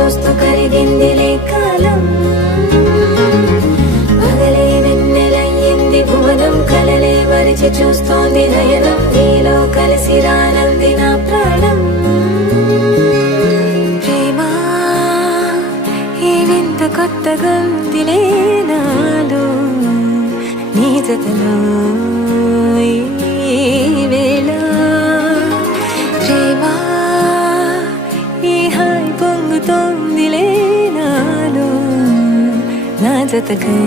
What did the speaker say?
చూస్తూ కరిగిందిలే కాలం పగలే వెన్నెలయ్యింది భువనం కలలే మరిచి చూస్తోంది నయనం నీలో కలిసి రానంది నా ప్రాణం ప్రేమ ఈ వింత కొత్తగా ఉందిలే నాలో నీ జతలో ఈ వేళ ప్రేమ ఈ హాయి పొంగుతోందిలే నాలో నా జతకై